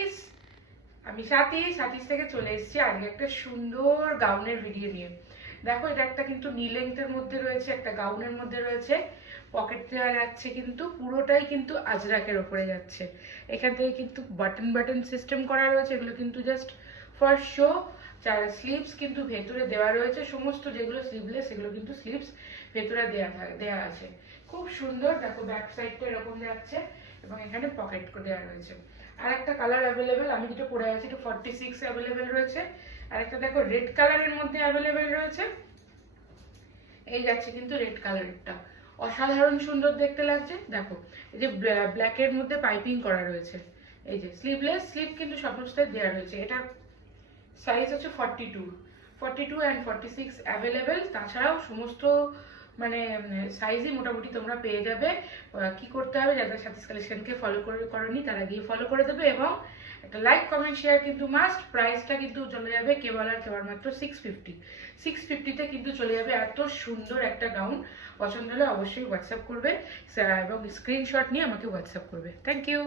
Guys, আমি সাথীস থেকে চলে এসেছি আজকে একটা সুন্দর গাউনের ভিডিও নিয়ে। দেখো, এটা একটা কিন্তু নি লেন্থের মধ্যে রয়েছে, একটা গাউনের মধ্যে রয়েছে, পকেট দেওয়া যাচ্ছে, কিন্তু পুরোটাই কিন্তু আজরাকের ওপরে যাচ্ছে। এখান থেকে কিন্তু বাটন বাটন সিস্টেম করা রয়েছে, এগুলো কিন্তু জাস্ট ফর শো। যারা স্লিভস কিন্তু ভেতরে দেওয়া রয়েছে, সমস্ত যেগুলো স্লিভলেস সেগুলো কিন্তু স্লিভস ভেতরে দেওয়া আছে। খুব সুন্দর। দেখো ব্যাক সাইডটা এরকম যাচ্ছে এবং এখানে পকেট দেওয়া রয়েছে। আর একটা কালার অ্যাভেলেবেল, আমি যেটা পরে আছি এটা 46 অ্যাভেলেবেল রয়েছে। আর একটা দেখো রেড কালারের মধ্যে অ্যাভেলেবেল রয়েছে। এই যাচ্ছে কিন্তু রেড কালারটা, অসাধারণ সুন্দর দেখতে লাগছে। দেখো এই যে ব্ল্যাকের মধ্যে পাইপিং করা রয়েছে, এই যে স্লিভলেস, স্লিভ কিন্তু সমস্ত দেওয়া রয়েছে। এটা সাইজ হচ্ছে 42 অ্যান্ড 46 অ্যাভেলেবেল। তাছাড়াও সমস্ত মানে সাইজই মোটামুটি তোমরা পেয়ে যাবে। কি করতে হবে, যাদের সাথে কালেকশনকে ফলো করনি তারা গিয়ে ফলো করে দেবে, এবং একটা লাইক কমেন্ট শেয়ার কিন্তু মাস্ট। প্রাইসটা কিন্তু চলে যাবে কেবলমাত্র 650 কিন্তু চলে যাবে। এত সুন্দর একটা গাউন পছন্দ হলে অবশ্যই হোয়াটসঅ্যাপ করবে এবং স্ক্রিনশট নিয়ে আমাকে হোয়াটসঅ্যাপ করবে। Thank you.